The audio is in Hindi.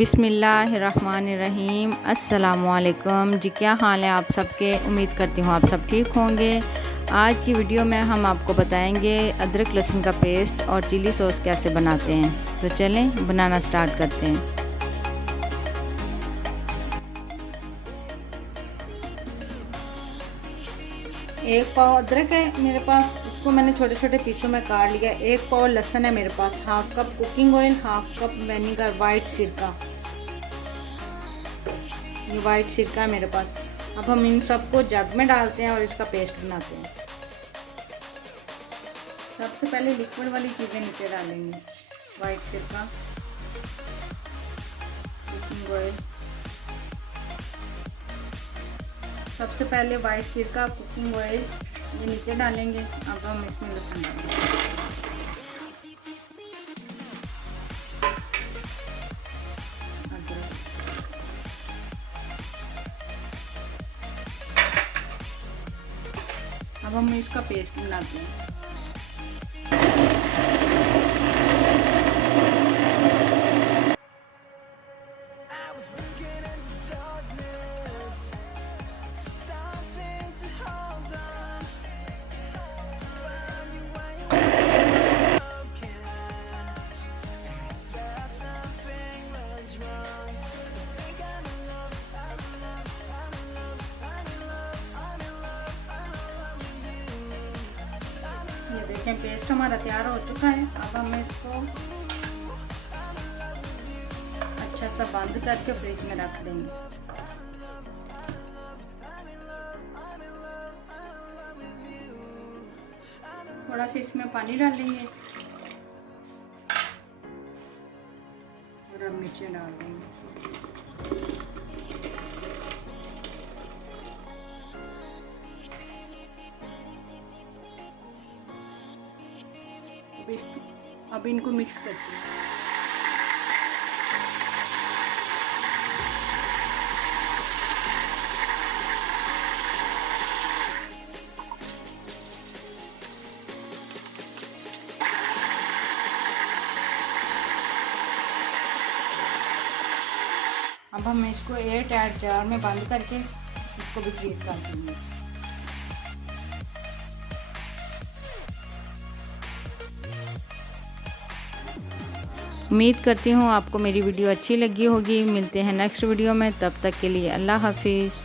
बिस्मिल्लाहिर्रहमानिर्रहीम। अस्सलामुअलैकुम जी, क्या हाल है आप सबके। उम्मीद करती हूँ आप सब ठीक होंगे। आज की वीडियो में हम आपको बताएंगे अदरक लहसुन का पेस्ट और चिली सॉस कैसे बनाते हैं। तो चलें बनाना स्टार्ट करते हैं। एक पाव अदरक है मेरे पास, उसको मैंने छोटे छोटे पीसों में काट लिया। एक पाव लहसुन है मेरे पास, half cup cooking oil, half cup vinegar, white सिरका, ये वाइट सिरका है मेरे पास। अब हम इन सबको जग में डालते हैं और इसका पेस्ट बनाते हैं। सबसे पहले लिक्विड वाली चीज़ें नीचे डालेंगे। वाइट सिरका, कुकिंग ऑयल, सबसे पहले वाइट सिरका, कुकिंग ऑयल ये नीचे डालेंगे। अब हम इसमें लहसुन डालेंगे। अब हम इसका पेस्ट बनाते हैं। ये देखें पेस्ट हमारा तैयार हो चुका है। अब हम इसको अच्छा सा बंद करके फ्रिज में रख देंगे। थोड़ा सा इसमें पानी डालेंगे और अब मिर्चें डाल देंगे। अब इनको मिक्स करते हैं। अब हम इसको एयर टाइट जार में बंद करके इसको भी फ्रीज कर देंगे। उम्मीद करती हूँ आपको मेरी वीडियो अच्छी लगी होगी। मिलते हैं नेक्स्ट वीडियो में, तब तक के लिए अल्लाह हाफिज़।